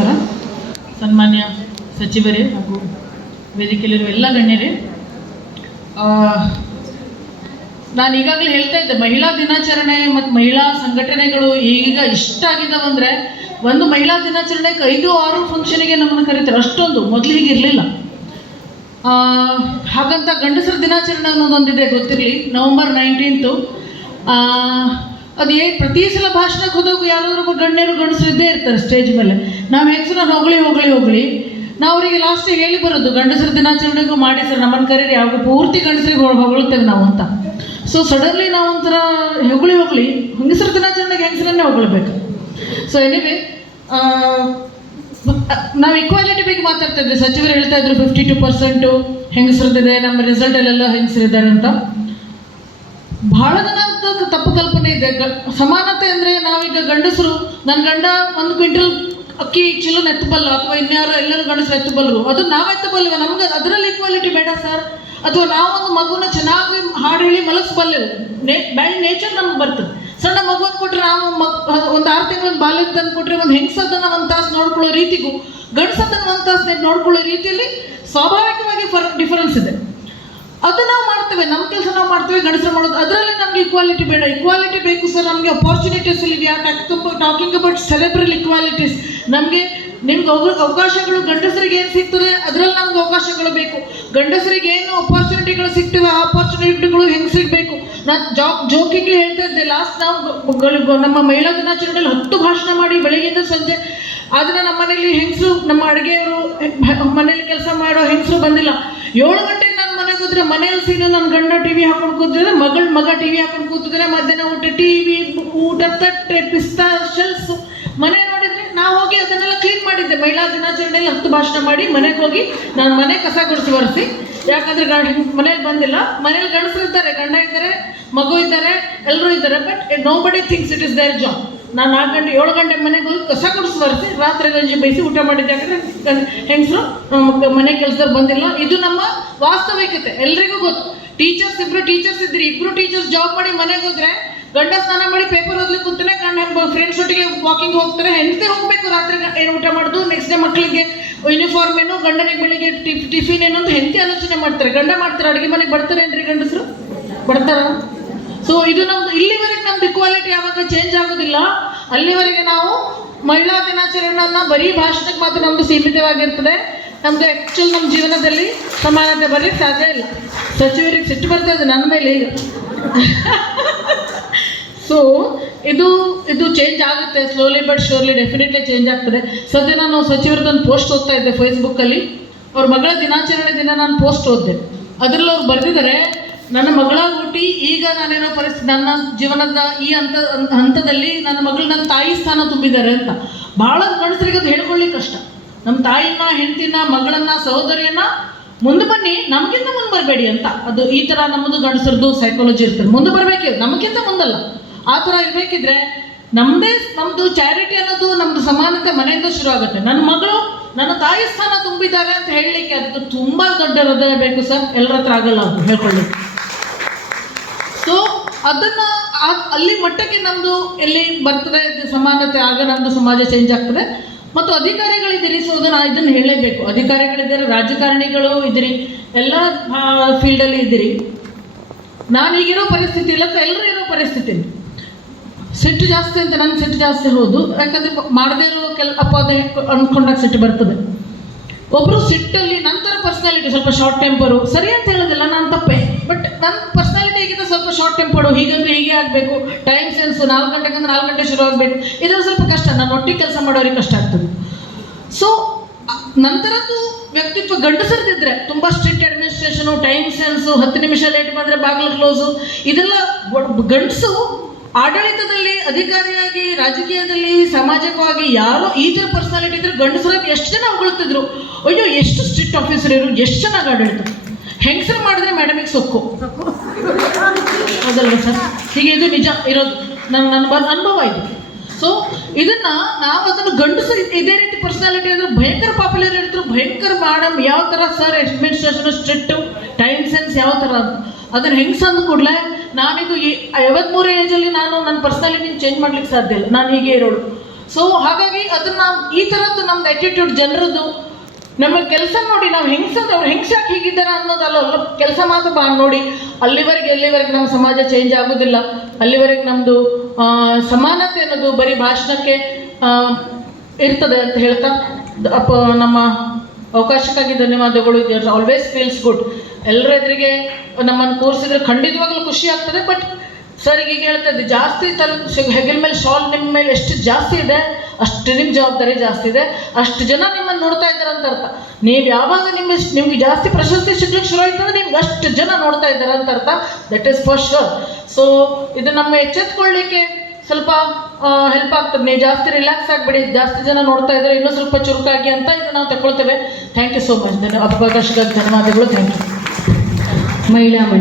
ನಮಸ್ಕಾರ. ಸನ್ಮಾನ್ಯ ಸಚಿವರೇ ಹಾಗೂ ವೇದಿಕೆಯಲ್ಲಿರುವ ಎಲ್ಲ ಗಣ್ಯರೇ, ನಾನು ಈಗಾಗಲೇ ಹೇಳ್ತಾ ಇದ್ದೆ, ಮಹಿಳಾ ದಿನಾಚರಣೆ ಮತ್ತು ಮಹಿಳಾ ಸಂಘಟನೆಗಳು ಈಗ ಇಷ್ಟಾಗಿದ್ದಾವೆ ಅಂದರೆ, ಒಂದು ಮಹಿಳಾ ದಿನಾಚರಣೆಗೆ 5-6 ಫಂಕ್ಷನಿಗೆ ನಮ್ಮನ್ನು ಕರೀತಾರೆ. ಅಷ್ಟೊಂದು ಮೊದಲು ಹೀಗೆ ಇರಲಿಲ್ಲ. ಹಾಗಂತ ಗಂಡಸರ ದಿನಾಚರಣೆ ಅನ್ನೋದೊಂದಿದೆ, ಗೊತ್ತಿರಲಿ, November 19. ಅದು ಪ್ರತಿ ಸಲ ಭಾಷಣಕ್ಕೆ ಹೋದಾಗ ಯಾರಾದ್ರೂ ಗಣ್ಯರು ಗಂಡಸರು ಇದ್ದೇ ಇರ್ತಾರೆ ಸ್ಟೇಜ್ ಮೇಲೆ. ನಾವು ಹೆಂಗಸರನ್ನ ಹೊಗಳಿ ನಾವು ಅವರಿಗೆ ಲಾಸ್ಟ್ ಹೇಳಿ ಬರೋದು, ಗಂಡಸರ ದಿನಾಚರಣೆಗೂ ಮಾಡಿ ಸರ್, ನಮ್ಮನ್ನು ಕರೀರಿ, ಯಾವಾಗ ಪೂರ್ತಿ ಗಂಡಸರಿಗೆ ಹೊಗಳ್ತೇವೆ ನಾವು ಅಂತ. ಸೊ ಸಡನ್ಲಿ ನಾವು ಒಂಥರ ಹೊಗಳಿ ಹೆಂಗಸರ ದಿನಾಚರಣೆಗೆ ಹೆಂಗಸರನ್ನೇ ಹೊಗಳ್ಬೇಕು. ಸೊ ಎನಿವೆ, ನಾವು ಇಕ್ವಾಲಿಟಿ ಬಗ್ಗೆ ಮಾತಾಡ್ತಾ ಇದ್ವಿ. ಸಚಿವರು ಹೇಳ್ತಾ ಇದ್ರು 52% ಹೆಂಗಸರದಿದೆ, ನಮ್ಮ ರಿಸಲ್ಟಲ್ಲೆಲ್ಲ ಹೆಂಗಸರಿದ್ದಾರೆ ಅಂತ. ಬಹಳ ಜನ ತಪ್ಪು ಕಲ್ಪನೆ ಇದೆ. ಸಮಾನತೆ ಅಂದರೆ ನಾವೀಗ ಗಂಡಸರು, ನನ್ನ ಗಂಡ 1 ಕ್ವಿಂಟಲ್ ಅಕ್ಕಿ ಚೀಲನ ಎತ್ತಬಲ್ಲ, ಅಥವಾ ಇನ್ಯಾರು ಎಲ್ಲರೂ ಗಂಡಸರು ಎತ್ತಬಲ್ಲರು, ಅದು ನಾವು ಎತ್ತಬಲ್ವ, ನಮ್ಗೆ ಅದರಲ್ಲಿ ಈಕ್ವಾಲಿಟಿ ಬೇಡ ಸರ್. ಅಥವಾ ನಾವೊಂದು ಮಗುನ ಚೆನ್ನಾಗಿ ಹಾಡು ಹೇಳಿ ಮಲಗಿಸ್ಬಲ್ಲೆವು, ಬೈ ನೇಚರ್ ನಮ್ಗೆ ಬರ್ತದೆ. ಸಣ್ಣ ಮಗುವನ್ನು ಕೊಟ್ಟರೆ, ನಾವು ಒಂದು 6 ತಿಂಗಳ ಬಾಲ್ಯಕ್ಕೆ ತಂದು ಕೊಟ್ಟರೆ, ಒಂದು ಹೆಂಗಸದನ್ನು 1 ತಾಸು ನೋಡ್ಕೊಳ್ಳೋ ರೀತಿಗೂ ಗಂಡಸದನ್ನು 1 ತಾಸು ನೋಡ್ಕೊಳ್ಳೋ ರೀತಿಯಲ್ಲಿ ಸ್ವಾಭಾವಿಕವಾಗಿ ಡಿಫರೆನ್ಸ್ ಇದೆ. ಅದು ನಾವು ಮಾಡ್ತೇವೆ, ನಮ್ಮ ಕೆಲಸ ನಾವು ಮಾಡ್ತೇವೆ, ಗಂಡಸರು ಮಾಡೋದು. ಅದರಲ್ಲಿ ನಮ್ಗೆ ಇಕ್ವಾಲಿಟಿ ಬೇಡ. ಇಕ್ವಾಲಿಟಿ ಬೇಕು ಸರ್, ನಮಗೆ ಅಪಾರ್ಚುನಿಟೀಸ್ ಇಲ್ಲಿ ಟಾಕಿಂಗ್ ಅಬೌಟ್ ಸೆಲೆಬ್ರಲ್ ಇಕ್ವಾಲಿಟೀಸ್. ನಿಮ್ಗೆ ಅವಕಾಶಗಳು ಗಂಡಸರಿಗೆ ಏನು ಸಿಗ್ತದೆ ಅದರಲ್ಲಿ ನಮ್ಗೆ ಅವಕಾಶಗಳು ಬೇಕು. ಗಂಡಸರಿಗೆ ಏನು ಅಪಾರ್ಚುನಿಟಿಗಳು ಸಿಗ್ತವೆ ಆ ಅಪಾರ್ಚುನಿಟಿಗಳು ಹೆಂಗಸರಿಗೆ ಬೇಕು. ನಾನು ಜೋಕಿಂಗ್ಲಿ ಹೇಳ್ತಾ ಇದ್ದೆ, ಲಾಸ್ಟ್ ನಾವು ನಮ್ಮ ಮಹಿಳಾ ದಿನಾಚರಣೆಯಲ್ಲಿ 10 ಭಾಷಣ ಮಾಡಿ ಬೆಳಗ್ಗೆಯಿಂದ ಸಂಜೆ. ಆದರೆ ನಮ್ಮ ಮನೇಲಿ ಹೆಂಗಸರು, ನಮ್ಮ ಅಡುಗೆಯವರು, ಮನೇಲಿ ಕೆಲಸ ಮಾಡೋ ಹೆಂಗಸರು ಬಂದಿಲ್ಲ. 7 ಗಂಟೆಗೆ ನಾನು ಮನೆಗೆ ಹೋದ್ರೆ ಮನೇಲಿ ಸೀನು ನನ್ನ ಗಂಡ ಟಿವಿ ಹಾಕೊಂಡು ಕೂತಿದ್ರೆ, ಮಗ ಟಿವಿ ಹಾಕೊಂಡು ಕೂತಿದ್ರೆ, ಮಧ್ಯಾಹ್ನ ಊಟ ಟಿವಿ, ಊಟ ತಟ್ಟೆ, ಪಿಸ್ತಾ, ಶೆಲ್ಸ್, ಮನೆ ನೋಡಿದ್ರೆ ನಾವು ಹೋಗಿ ಅದನ್ನೆಲ್ಲ ಕ್ಲೀನ್ ಮಾಡಿದ್ದೆ. ಮಹಿಳಾ ದಿನಾಚರಣೆಯಲ್ಲಿ 10 ಭಾಷಣ ಮಾಡಿ ಮನೆಗೆ ಹೋಗಿ ನಾನು ಮನೆ ಕಸ ಗುಡಿಸಿ ಒರೆಸಿ. ಯಾಕಂದ್ರೆ ಮನೇಲಿ ಬಂದಿಲ್ಲ, ಮನೇಲಿ ಗಂಡಸರು ಇದ್ದಾರೆ, ಗಂಡ ಇದ್ದಾರೆ, ಮಗು ಇದ್ದಾರೆ, ಎಲ್ಲರೂ ಇದ್ದಾರೆ. ಬಟ್ ನೋ ಬಡಿ thinks it is there job. ನಾನು 7 ಗಂಟೆ ಮನೆಗೆ ಹೋಗಿ ಕಸ ಗುಡಿಸಿ ಒರೆಸಿ, ರಾತ್ರಿ ಗಂಜಿ ಬಯಸಿ ಊಟ ಮಾಡಿದ್ದೆ. ಯಾಕಂದ್ರೆ ಹೆಂಗಸರು ಮನೆ ಕೆಲಸದಲ್ಲಿ ಬಂದಿಲ್ಲ. ಇದು ನಮ್ಮ ವಾಸ್ತವಿಕತೆ, ಎಲ್ರಿಗೂ ಗೊತ್ತು. ಇಬ್ಬರು ಟೀಚರ್ಸ್ ಇದ್ರಿ, 2 ಟೀಚರ್ಸ್ ಜಾಬ್ ಮಾಡಿ ಮನೆಗೆ ಹೋದ್ರೆ, ಗಂಡ ಸ್ನಾನ ಮಾಡಿ ಪೇಪರ್ ಓದ್ಲಿಕ್ಕೆ ಕೂತಾನೆ, ಫ್ರೆಂಡ್ಸ್ ಒಟ್ಟಿಗೆ ವಾಕಿಂಗ್ ಹೋಗ್ತಾರೆ, ಹೆಂಡತಿ ಹೋಗ್ಬೇಕು ರಾತ್ರಿ ಏನು ಊಟ ಮಾಡೋದು, ನೆಕ್ಸ್ಟ್ ಡೇ ಮಕ್ಕಳಿಗೆ ಯೂನಿಫಾರ್ಮ್ ಏನು, ಗಂಡನಿಗೆ ಬೆಳಿಗ್ಗೆ ಟಿಫಿನ್ ಏನು ಅಂತ ಹೆಂಡತಿ ಆಲೋಚನೆ ಮಾಡ್ತಾರೆ. ಗಂಡ ಮಾಡ್ತಾರೆ, ಅಡುಗೆ ಮನೆಗೆ ಬರ್ತಾರೇನ್ರಿ ಗಂಡಸರು? ಬರ್ತಾರ? ಸೊ ಇದು ನಮ್ದು ಇಲ್ಲಿವರೆಗೆ ನಮ್ದು ಇಕ್ವಾಲಿಟಿ ಯಾವಾಗ ಚೇಂಜ್ ಆಗೋದಿಲ್ಲ ಅಲ್ಲಿವರೆಗೆ ನಾವು ಮಹಿಳಾ ದಿನಾಚರಣೆಯನ್ನು ಬರೀ ಭಾಷಣಕ್ಕೆ ಮಾತ್ರ ನಮ್ದು ಸೀಮಿತವಾಗಿರ್ತದೆ. ನಮ್ದು ಆ್ಯಕ್ಚುಲ್ ನಮ್ಮ ಜೀವನದಲ್ಲಿ ಸಮಾನತೆ ಬರಲಿಕ್ಕೆ ಸಾಧ್ಯ ಇಲ್ಲ. ಸಚಿವರಿಗೆ ಸಿಟ್ಟು ಬರ್ತಾ ಇದೆ ನನ್ನ ಮೇಲೆ ಈಗ. ಸೊ ಇದು ಚೇಂಜ್ ಆಗುತ್ತೆ, slowly but surely definitely change ಆಗ್ತದೆ. ಸದ್ಯ ನಾನು ಸಚಿವರದೊಂದು ಪೋಸ್ಟ್ ಓದ್ತಾ ಇದ್ದೆ ಫೇಸ್ಬುಕ್ಕಲ್ಲಿ. ಅವ್ರ ಮಗಳ ದಿನಾಚರಣೆ ದಿನ ನಾನು ಪೋಸ್ಟ್ ಓದಿದೆ. ಅದರಲ್ಲಿ ಅವ್ರು ಬರೆದಿದ್ದಾರೆ, ನನ್ನ ಮಗಳ ಹುಟ್ಟಿ ಈಗ ನಾನೇನೋ ನನ್ನ ಜೀವನದ ಈ ಹಂತದಲ್ಲಿ ನನ್ನ ಮಗಳು ನನ್ನ ತಾಯಿ ಸ್ಥಾನ ತುಂಬಿದ್ದಾರೆ ಅಂತ. ಭಾಳ ಗಂಡಸರಿಗೆ ಅದು ಹೇಳ್ಕೊಳ್ಳಿಕ್ಕೆ ಕಷ್ಟ. ನಮ್ಮ ತಾಯಿನ, ಹೆಂಡತಿನ, ಮಗಳನ್ನ, ಸಹೋದರಿಯನ್ನ ಮುಂದೆ ಬನ್ನಿ, ನಮಗಿಂತ ಮುಂದೆ ಬರಬೇಡಿ ಅಂತ. ಅದು ಈ ಥರ ನಮ್ಮದು ಗಂಡಸರದು ಸೈಕಾಲಜಿ ಇರ್ತದೆ. ಮುಂದೆ ಬರಬೇಕಿದೆ, ನಮಗಿಂತ ಮುಂದಲ್ಲ. ಆ ಥರ ಇರಬೇಕಿದ್ರೆ ನಮ್ಮದು ಚಾರಿಟಿ ಅನ್ನೋದು, ನಮ್ಮದು ಸಮಾನತೆ ಮನೆಯಿಂದ ಶುರು ಆಗುತ್ತೆ. ನನ್ನ ಮಗಳು ನನ್ನ ತಾಯಿ ಸ್ಥಾನ ತುಂಬಿದ್ದಾರೆ ಅಂತ ಹೇಳಲಿಕ್ಕೆ ಅದಕ್ಕೆ ತುಂಬ ದೊಡ್ಡ ಹೃದಯ ಬೇಕು ಸರ್. ಎಲ್ಲರ ಹತ್ರ ಆಗಲ್ಲ ಅದು ಹೇಳ್ಕೊಳ್ಳಿಕ್ಕೆ. ಸೊ ಅದನ್ನು ಅಲ್ಲಿ ಮಟ್ಟಕ್ಕೆ ನಮ್ಮದು ಎಲ್ಲಿ ಬರ್ತದೆ ಸಮಾನತೆ, ಆಗ ನಮ್ಮದು ಸಮಾಜ ಚೇಂಜ್ ಆಗ್ತದೆ. ಮತ್ತು ಅಧಿಕಾರಿಗಳಿದ್ದೀರಿ, ಸೊ ಇದನ್ನು ಹೇಳಲೇಬೇಕು. ಅಧಿಕಾರಿಗಳಿದ್ದೀರಿ, ರಾಜಕಾರಣಿಗಳು ಇದ್ದೀರಿ, ಎಲ್ಲ ಫೀಲ್ಡಲ್ಲಿ ಇದ್ದೀರಿ. ನಾನು ಈಗಿರೋ ಪರಿಸ್ಥಿತಿ ಇಲ್ಲ, ಎಲ್ಲರೂ ಇರೋ ಪರಿಸ್ಥಿತಿ. ಸಿಟ್ಟು ಜಾಸ್ತಿ ಅಂತ ನನಗೆ ಸಿಟ್ಟು ಜಾಸ್ತಿ ಹೌದು, ಯಾಕಂದರೆ ಮಾಡದೇ ಇರೋ ಅಪವಾದ ಅಂದ್ಕೊಂಡಾಗ ಸಿಟ್ಟು ಬರ್ತದೆ. ಒಬ್ಬರು ಸಿಟ್ಟಲ್ಲಿ ನಂತರ ಪರ್ಸ್ನಾಲಿಟಿ ಸ್ವಲ್ಪ ಶಾರ್ಟ್ ಟೆಂಪರು, ಸರಿ ಅಂತ ಹೇಳೋದಿಲ್ಲ, ನಾನು ತಪ್ಪೆ. ಬಟ್ ನನ್ನ ಪರ್ಸ್ನಾಲಿಟಿ ಈಗಿಂತ ಸ್ವಲ್ಪ ಶಾರ್ಟ್ ಟೆಂಪರು, ಹೀಗಂದ್ರೆ ಹೀಗೆ ಆಗಬೇಕು, ಟೈಮ್ ಸೆನ್ಸು, 4 ಗಂಟೆಗೆ ಅಂದ್ರೆ 4 ಗಂಟೆ ಶುರು ಆಗಬೇಕು, ಇದರಲ್ಲಿ ಸ್ವಲ್ಪ ಕಷ್ಟ. ನಾನು ಒಟ್ಟಿಗೆ ಕೆಲಸ ಮಾಡೋರಿಗೆ ಕಷ್ಟ ಆಗ್ತದೆ. ಸೊ ನಂತರದ್ದು ವ್ಯಕ್ತಿತ್ವ ಗಂಡಸರದಿದ್ರೆ ತುಂಬ ಸ್ಟ್ರಿಕ್ಟ್ ಅಡ್ಮಿನಿಸ್ಟ್ರೇಷನು, ಟೈಮ್ ಸೆನ್ಸು, 10 ನಿಮಿಷ ಲೇಟ್ ಬಂದರೆ ಬಾಗಿಲು ಕ್ಲೋಸು, ಇದೆಲ್ಲ ಗಂಡಸು ಆಡಳಿತದಲ್ಲಿ, ಅಧಿಕಾರಿಯಾಗಿ, ರಾಜಕೀಯದಲ್ಲಿ, ಸಾಮಾಜಿಕವಾಗಿ ಯಾರೋ ಈ ಥರ ಪರ್ಸನಾಲಿಟಿ ಇದ್ರೆ ಗಂಡಸರಾಗಿ ಎಷ್ಟು ಜನ ಹೊಗಳ್ತಿದ್ರು. ಅಯ್ಯೋ ಎಷ್ಟು ಸ್ಟ್ರಿಕ್ಟ್ ಆಫೀಸರ್ ಇವರು, ಎಷ್ಟು ಚೆನ್ನಾಗಿ ಆಡಳಿತ. ಹೆಂಗಸರು ಮಾಡಿದ್ರೆ ಮೇಡಮಿಗೆ ಸೊಕ್ಕು, ಅದಲ್ವ ಸರ್? ಹೀಗೆ ಇದು ನಿಜ ಇರೋದು, ನನ್ನ ಅನುಭವ ಇದು. ಸೊ ಇದನ್ನು ನಾವು ಅದನ್ನು ಗಂಡಸರು ಇದೇ ರೀತಿ ಪರ್ಸನಾಲಿಟಿ ಇದ್ರೆ ಭಯಂಕರ ಪಾಪ್ಯುಲರ್ ಇರ್ತಾರೆ, ಭಯಂಕರ ಮೇಡಮ್ ಯಾವ ಥರ sir, administration strict, time sense ಯಾವ ಥರ, ಅದನ್ನು ಹೆಂಗೆ ಅಂದ ಕೂಡಲೇ ನಾನಿದು 53 ಏಜಲ್ಲಿ ನಾನು ನನ್ನ ಪರ್ಸನಾಲಿಟಿನ ಚೇಂಜ್ ಮಾಡ್ಲಿಕ್ಕೆ ಸಾಧ್ಯ ಇಲ್ಲ, ನಾನು ಹೀಗೆ ಇರೋಳು. ಸೊ ಹಾಗಾಗಿ ಅದನ್ನ ಈ ಥರದ್ದು ನಮ್ದು ಆ್ಯಟಿಟ್ಯೂಡ್ ಜನರದ್ದು ನಮ್ಮ ಕೆಲಸ ನೋಡಿ ನಾವು ಹೆಂಗ್ಸದ್ದು ಅವ್ರು ಹೆಂಗ್ಸಾಗಿ ಹೀಗಿದ್ದಾರೆ ಅನ್ನೋದಲ್ಲ, ಕೆಲಸ ಮಾತ್ರ ನೋಡಿ ಎಲ್ಲಿವರೆಗೆ ನಮ್ಮ ಸಮಾಜ ಚೇಂಜ್ ಆಗೋದಿಲ್ಲ, ಅಲ್ಲಿವರೆಗೆ ನಮ್ಮದು ಸಮಾನತೆ ಅನ್ನೋದು ಬರೀ ಭಾಷಣಕ್ಕೆ ಇರ್ತದೆ ಅಂತ ಹೇಳ್ತಾ ನಮ್ಮ ಅವಕಾಶಕ್ಕಾಗಿ ಧನ್ಯವಾದಗಳು. It always feels good. ಎಲ್ಲರ ಎದುರಿಗೆ ನಮ್ಮನ್ನು ಕೂರಿಸಿದ್ರೆ ಖಂಡಿತವಾಗ್ಲೂ ಖುಷಿ ಆಗ್ತದೆ. ಬಟ್ ಸರ್ ಈಗ ಹೇಳ್ತಾ ಇದ್ದೆ, ಜಾಸ್ತಿ ಹೆಗಲ ಮೇಲೆ ಶಾಲ್ ನಿಮ್ಮ ಮೇಲೆ ಎಷ್ಟು ಜಾಸ್ತಿ ಇದೆ ಅಷ್ಟು ನಿಮ್ಮ ಜವಾಬ್ದಾರಿ ಜಾಸ್ತಿ ಇದೆ, ಅಷ್ಟು ಜನ ನಿಮ್ಮನ್ನು ನೋಡ್ತಾ ಇದ್ದಾರೆ ಅಂತ ಅರ್ಥ. ನೀವು ಯಾವಾಗ ನಿಮ್ಗೆ ಜಾಸ್ತಿ ಪ್ರಶಸ್ತಿ ಸಿಗ್ಲಿಕ್ಕೆ ಶುರು ಆಯ್ತು ಅಂದರೆ ನಿಮ್ಗೆ ಅಷ್ಟು ಜನ ನೋಡ್ತಾ ಇದ್ದಾರೆ ಅಂತ ಅರ್ಥ. That is for sure. So ಇದು ನಮ್ಮ ಎಚ್ಚೆತ್ಕೊಳ್ಳಿಕ್ಕೆ ಸ್ವಲ್ಪ ಹೆಲ್ಪ್ ಆಗ್ತದೆ. ನೀವು ಜಾಸ್ತಿ ರಿಲ್ಯಾಕ್ಸ್ ಆಗಿಬಿಡಿ, ಜಾಸ್ತಿ ಜನ ನೋಡ್ತಾ ಇದ್ದಾರೆ, ಇನ್ನೂ ಸ್ವಲ್ಪ ಚುರುಕಾಗಿ ಅಂತ ಇದು ನಾವು ತಗೊಳ್ತೇವೆ. Thank you so much. ಅವಕಾಶಕ್ಕಾಗಿ ಧನ್ಯವಾದಗಳು. Thank you. ಮಹಿಳಾ ಮಣಿ